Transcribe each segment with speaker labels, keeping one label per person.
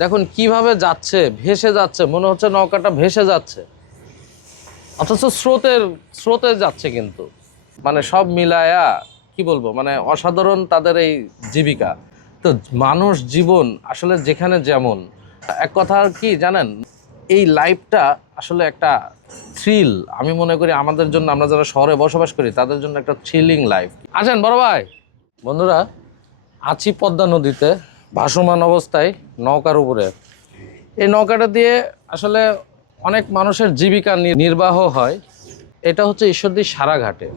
Speaker 1: দেখুন কীভাবে যাচ্ছে, ভেসে যাচ্ছে, মনে হচ্ছে নৌকাটা ভেসে যাচ্ছে। অথচ স্রোতের, স্রোতে যাচ্ছে কিন্তু। মানে সব মিলায়া, কি বলব মানে অসাধারণ তাদের এই জীবিকা। তো মানুষ জীবন আসলে যেখানে যেমন। এক কথা কি, জানেন, এই লাইফটা আসলে একটা থ্রিল আমি মনে করি আমাদের জন্য, আমরা যারা শহরে বসবাস করি, তাদের জন্য একটা থ্রিলিং লাইফ আসেন, বড় ভাই। বন্ধুরা, আছি পদ্মা নদীতে। ভাসমান অবস্থায় নৌকার উপরে। এই নৌকাটা দিয়ে আসলে অনেক মানুষের জীবিকা নির্বাহ হয়। এটা হচ্ছে ঈশ্বরদী সারাঘাটে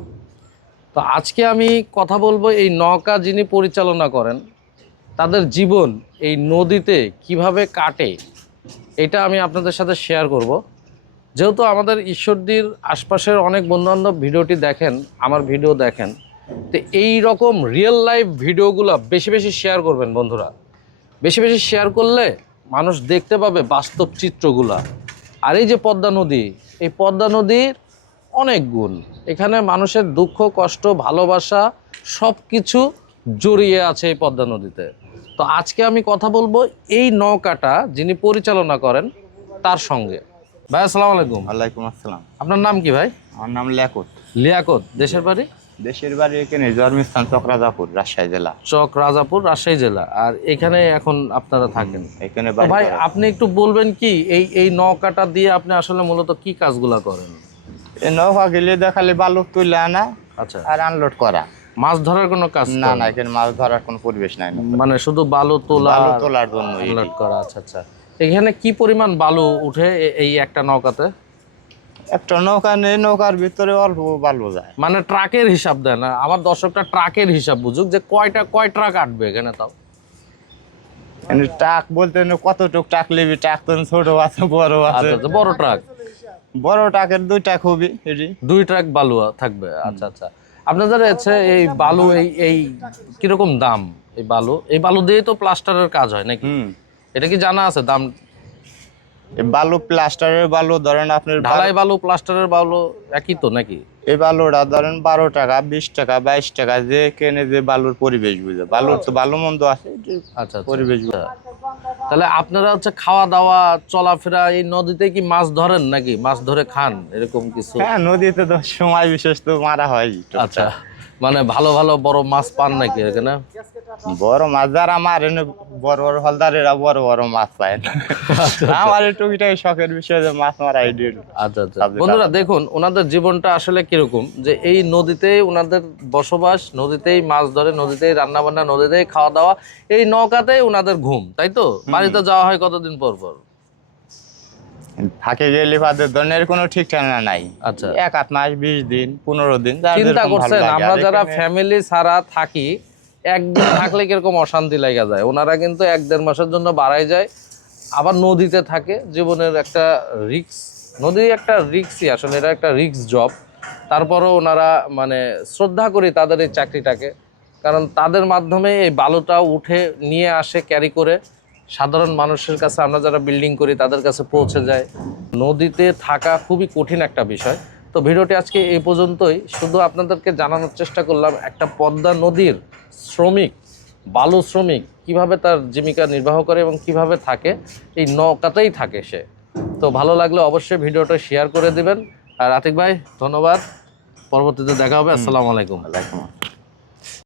Speaker 1: তো আজকে আমি কথা বলব এই নৌকা যিনি পরিচালনা করেন, তাদের জীবন এই নদীতে কীভাবে কাটে, এটা আমি আপনাদের সাথে শেয়ার করব। যেহেতু আমাদের ঈশ্বরদীর আশপাশের অনেক বন্ধুবান্ধব ভিডিওটি দেখেন, আমার ভিডিও দেখেন তো এই রকম রিয়েল লাইফ ভিডিওগুলো বেশি বেশি শেয়ার করবেন বন্ধুরা। বেশি বেশি শেয়ার করলে মানুষ দেখতে পাবে বাস্তব চিত্রগুলা। আর এই যে পদ্মা নদী এই পদ্মা নদীর অনেক গুণ। এখানে মানুষের দুঃখ কষ্ট ভালোবাসা সব কিছু জড়িয়ে আছে এই পদ্মা নদীতে। তো আজকে আমি কথা বলব এই নৌকাটা যিনি পরিচালনা করেন তার সঙ্গে। ভাই আসসালামু আলাইকুম।
Speaker 2: ওয়ালাইকুম আসসালাম।
Speaker 1: আপনার নাম কি ভাই?
Speaker 2: আমার নাম লিয়াকত।
Speaker 1: লিয়াকত দেশের বাড়ি?
Speaker 2: দেশের বাড়ি এখানে জন্মস্থান চক্রাজাপুর রাজশাহী জেলা।
Speaker 1: চক রাজাপুর রাজশাহী জেলা। আর এখানে এখন আপনারা থাকেন।
Speaker 2: এখানে
Speaker 1: ভাই আপনি একটু বলবেন কি এই এই নৌকাটা দিয়ে আপনি আসলে মূলত কি কাজগুলা করেন?
Speaker 2: এই নৌকা গেলে দেখালে বালু তুলে আনা
Speaker 1: আচ্ছা।
Speaker 2: আর আনলোড করা।
Speaker 1: মাছ ধরার কোনো কাজ
Speaker 2: না না এখানে মাছ ধরার কোনো পরিবেশ নাই। না।
Speaker 1: মানে শুধু বালু তোলা
Speaker 2: বালু তোলার জন্য
Speaker 1: আনলোড করা আচ্ছা আচ্ছা। এখানে কি পরিমাণ বালু উঠে এই একটা নৌকাতে?
Speaker 2: একটা নৌকা নেই নৌকার ভিতরে অল্প বালু যায়।
Speaker 1: মানে ট্রাকের হিসাব দেয় না আমার দর্শকটা ট্রাকের হিসাব বুঝুক যে কয়টা কয় ট্রাক আটবে এখানে তাও?
Speaker 2: ট্রাক বলতে কতটুক ট্রাক নিবি ট্রাক তো ছোট আছে বড় আছে।
Speaker 1: আচ্ছা আচ্ছা বড় ট্রাক?
Speaker 2: বড় ট্রাকের দুইটা খুবই এটি।
Speaker 1: দুই ট্রাক বালু থাকবে আচ্ছা আচ্ছা। আপনাদের হচ্ছে এই বালু এই এই কীরকম দাম এই বালু? এই বালু দিয়েই তো প্লাস্টারের কাজ হয় নাকি? এটা কি জানা আছে দাম
Speaker 2: বালু প্লাস্টারের বালু ধরেন আপনার
Speaker 1: ঢালাই বালু প্লাস্টারের বালু একই তো নাকি?
Speaker 2: এই বালুটা ধরেন বারো টাকা বিশ টাকা বাইশ টাকা যে কেনে যে বালুর পরিবেশ বুঝে। বালুর তো ভালো মন্দ আছে
Speaker 1: আচ্ছা আচ্ছা।
Speaker 2: পরিবেশ বুঝে
Speaker 1: তাহলে আপনারা হচ্ছে খাওয়া দাওয়া চলাফেরা এই নদীতে কি মাছ ধরেন নাকি? মাছ ধরে খান এরকম কিছু?
Speaker 2: হ্যাঁ নদীতে তো সময় বিশেষ তো মারা হয়
Speaker 1: আচ্ছা মানে ভালো ভালো বড় মাছ পান নাকি এখানে?
Speaker 2: বড় মাছ যারা মারে না, বড় বড় হলদারেরা বড় বড় মাছ পায় না। আমার টুকিটাই শখের বিষয় যে মাছ মারা আইডিয়া
Speaker 1: আচ্ছা আচ্ছা। বন্ধুরা দেখুন ওনাদের জীবনটা আসলে কীরকম? যে এই নদীতেই ওনাদের বসবাস নদীতেই মাছ ধরে নদীতেই রান্না বান্না নদীতেই খাওয়া দাওয়া এই নৌকাতেই ওনাদের ঘুম তাই তো? বাড়িতে যাওয়া হয় কতদিন পর পর?
Speaker 2: থাকে গেলে বাদের ধরনের কোনো ঠিক ঠিকানা নাই।
Speaker 1: আচ্ছা।
Speaker 2: এক আট মাস বিশ দিন পনেরো দিন
Speaker 1: চিন্তা করছেন আমরা যারা ফ্যামিলি ছাড়া থাকি একদিন থাকলে কীরকম অশান্তি লাগা যায়। ওনারা কিন্তু এক দেড় মাসের জন্য বাড়াই যায়, আবার নদীতে থাকে। জীবনের একটা রিক্স নদী একটা রিক্সই আসলে, এটা একটা রিক্স জব তারপরও ওনারা মানে শ্রদ্ধা করি তাদের এই চাকরিটাকে, কারণ তাদের মাধ্যমে এই বালুটা উঠে নিয়ে আসে ক্যারি করে। সাধারণ মানুষের কাছে আমরা যারা বিল্ডিং করি, তাদের কাছে পৌঁছে যায়। নদীতে থাকা খুবই কঠিন একটা বিষয়। তো ভিডিওটি আজকে এই পর্যন্তই। শুধু আপনাদেরকে জানানোর চেষ্টা করলাম একটা পদ্মা নদীর শ্রমিক বালু শ্রমিক কীভাবে তার জীবিকা নির্বাহ করে এবং কীভাবে থাকে এই নৌকাতেই থাকে সে। তো ভালো লাগলে অবশ্যই ভিডিওটা শেয়ার করে দেবেন। আর আতিক ভাই ধন্যবাদ। পরবর্তীতে দেখা হবে। আসসালামু আলাইকুম।
Speaker 2: আসসালাম।